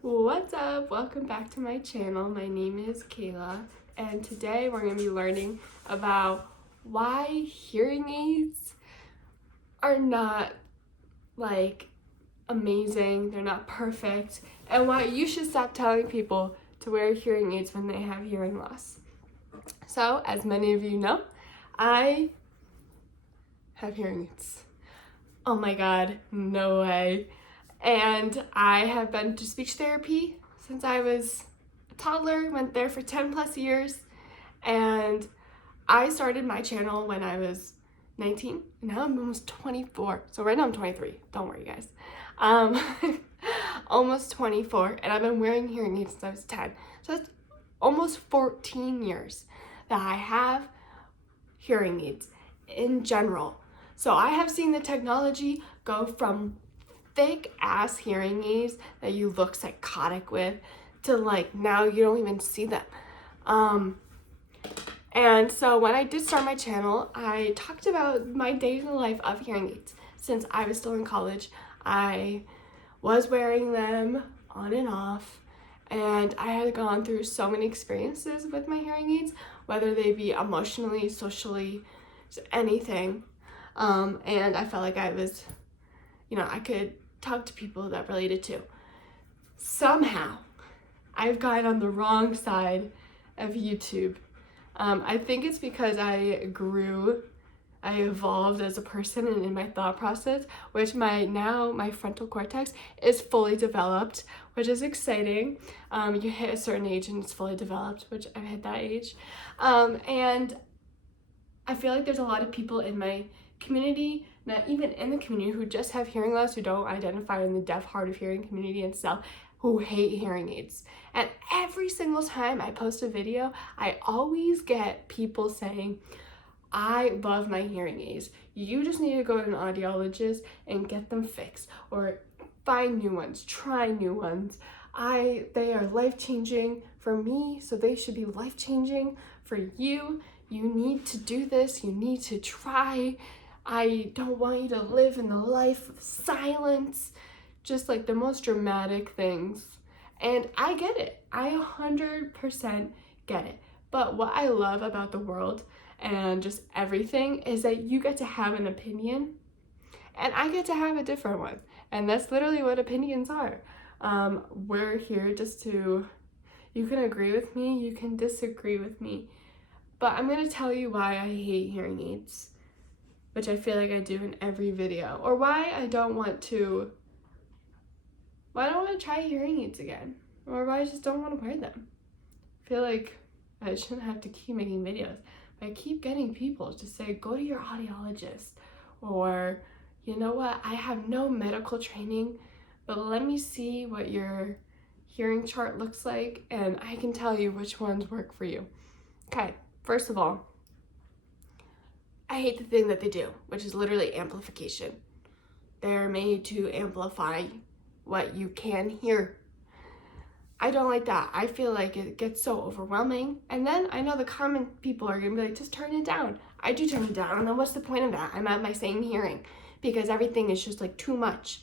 What's up? Welcome back to my channel. My name is Caela, and today we're going to be learning about why hearing aids are not amazing, they're not perfect, and why you should stop telling people to wear hearing aids when they have hearing loss. So, as many of you know, I have hearing aids. Oh my god, no way. And I have been to speech therapy since I was a toddler, went there for 10 plus years, and I started my channel when I was 19, and now I'm almost 24. So right now I'm 23, don't worry guys. Almost 24, and I've been wearing hearing aids since I was 10. So that's almost 14 years that I have hearing aids in general. So I have seen the technology go from thick ass hearing aids that you look psychotic with to now you don't even see them. And so when I did start my channel, I talked about my day in the life of hearing aids. Since I was still in college, I was wearing them on and off, and I had gone through so many experiences with my hearing aids, whether they be emotionally, socially, anything. And I felt like I was, I could talk to people that related to. Somehow, I've gotten on the wrong side of YouTube. I think it's because I evolved as a person and in my thought process, which my frontal cortex is fully developed, which is exciting. You hit a certain age and it's fully developed, which I've hit that age. And I feel like there's a lot of people in my community, not even in the community, who just have hearing loss, who don't identify in the deaf, hard of hearing community itself, who hate hearing aids. And every single time I post a video, I always get people saying, I love my hearing aids. You just need to go to an audiologist and get them fixed, or find new ones, try new ones. They are life-changing for me, so they should be life-changing for you. You need to do this, you need to try. I don't want you to live in the life of silence. Just the most dramatic things. And I get it. I 100% get it. But what I love about the world and just everything is that you get to have an opinion and I get to have a different one. And that's literally what opinions are. We're here just to, you can agree with me, you can disagree with me. But I'm going to tell you why I hate hearing aids, which I feel like I do in every video, or why I don't want to try hearing aids again, or why I just don't want to wear them. I feel like I shouldn't have to keep making videos, but I keep getting people to say, go to your audiologist, or you know what, I have no medical training, but let me see what your hearing chart looks like, and I can tell you which ones work for you. Okay. First of all, I hate the thing that they do, which is literally amplification. They're made to amplify what you can hear. I don't like that. I feel like it gets so overwhelming. And then I know the common people are gonna be like, just turn it down. I do turn it down, and then what's the point of that? I'm at my same hearing because everything is just too much.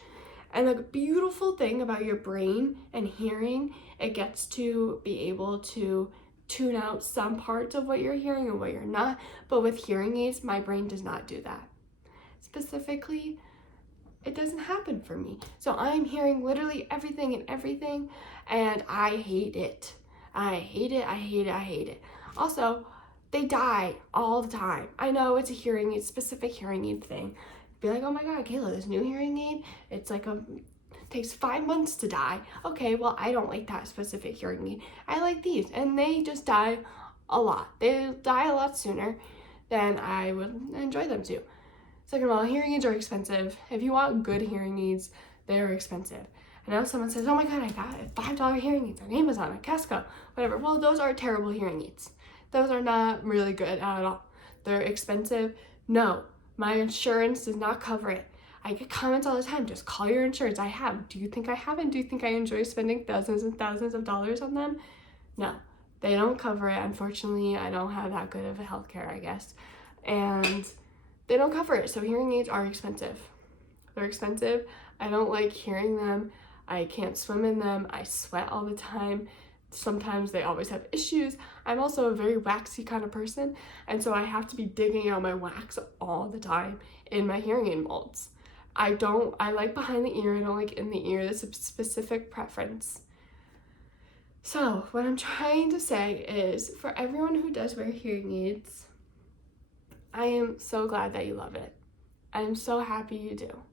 And the beautiful thing about your brain and hearing, it gets to be able to tune out some parts of what you're hearing and what you're not. But with hearing aids, my brain does not do that. Specifically, it doesn't happen for me. So I'm hearing literally everything, and I hate it. I hate it, I hate it, I hate it. Also, they die all the time. I know it's a hearing aid, specific hearing aid thing. Be like, oh my god, Caela, this new hearing aid, it's takes 5 months to die. Okay, well, I don't like that specific hearing aid. I like these, and they just die a lot. They die a lot sooner than I would enjoy them to. Second of all, hearing aids are expensive. If you want good hearing aids, they are expensive. I know someone says, oh my god, I got $5 hearing aids on Amazon, at Costco, whatever. Well, those are terrible hearing aids. Those are not really good at all. They're expensive. No, my insurance does not cover it. I get comments all the time, just call your insurance. I have. Do you think I haven't? Do you think I enjoy spending thousands and thousands of dollars on them? No, they don't cover it. Unfortunately, I don't have that good of a healthcare, I guess. And they don't cover it. So hearing aids are expensive. They're expensive. I don't like hearing them. I can't swim in them. I sweat all the time. Sometimes they always have issues. I'm also a very waxy kind of person, and so I have to be digging out my wax all the time in my hearing aid molds. I like behind the ear, I don't like in the ear. That's a specific preference. So what I'm trying to say is, for everyone who does wear hearing aids, I am so glad that you love it. I'm so happy you do.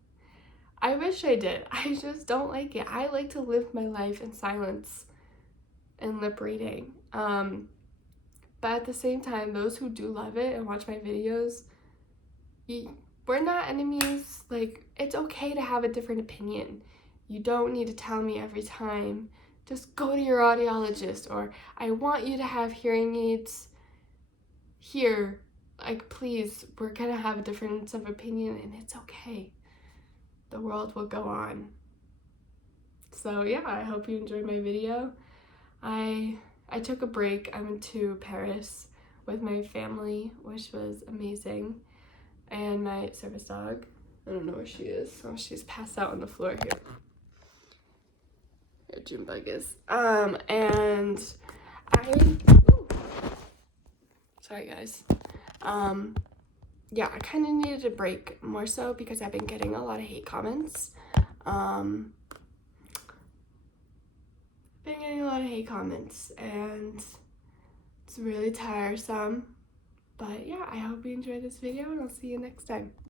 I wish I did. I just don't like it. I like to live my life in silence and lip reading. But at the same time, those who do love it and watch my videos, we're not enemies. Like, it's okay to have a different opinion. You don't need to tell me every time. Just go to your audiologist, or I want you to have hearing aids here. Like, please, we're gonna have a difference of opinion, and it's okay. The world will go on. So yeah, I hope you enjoyed my video. I took a break. I went to Paris with my family, which was amazing, and my service dog. I don't know where she is. Oh, she's passed out on the floor here. Here, June bug is. And sorry guys. Yeah, I kind of needed a break, more so because I've been getting a lot of hate comments. And it's really tiresome. But yeah, I hope you enjoyed this video, and I'll see you next time.